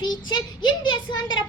பீச்சில் இந்திய சுதந்திர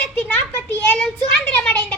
தொள்ளாயிரத்தி நாற்பத்தி ஏழில் சுதந்திரம் அடைந்த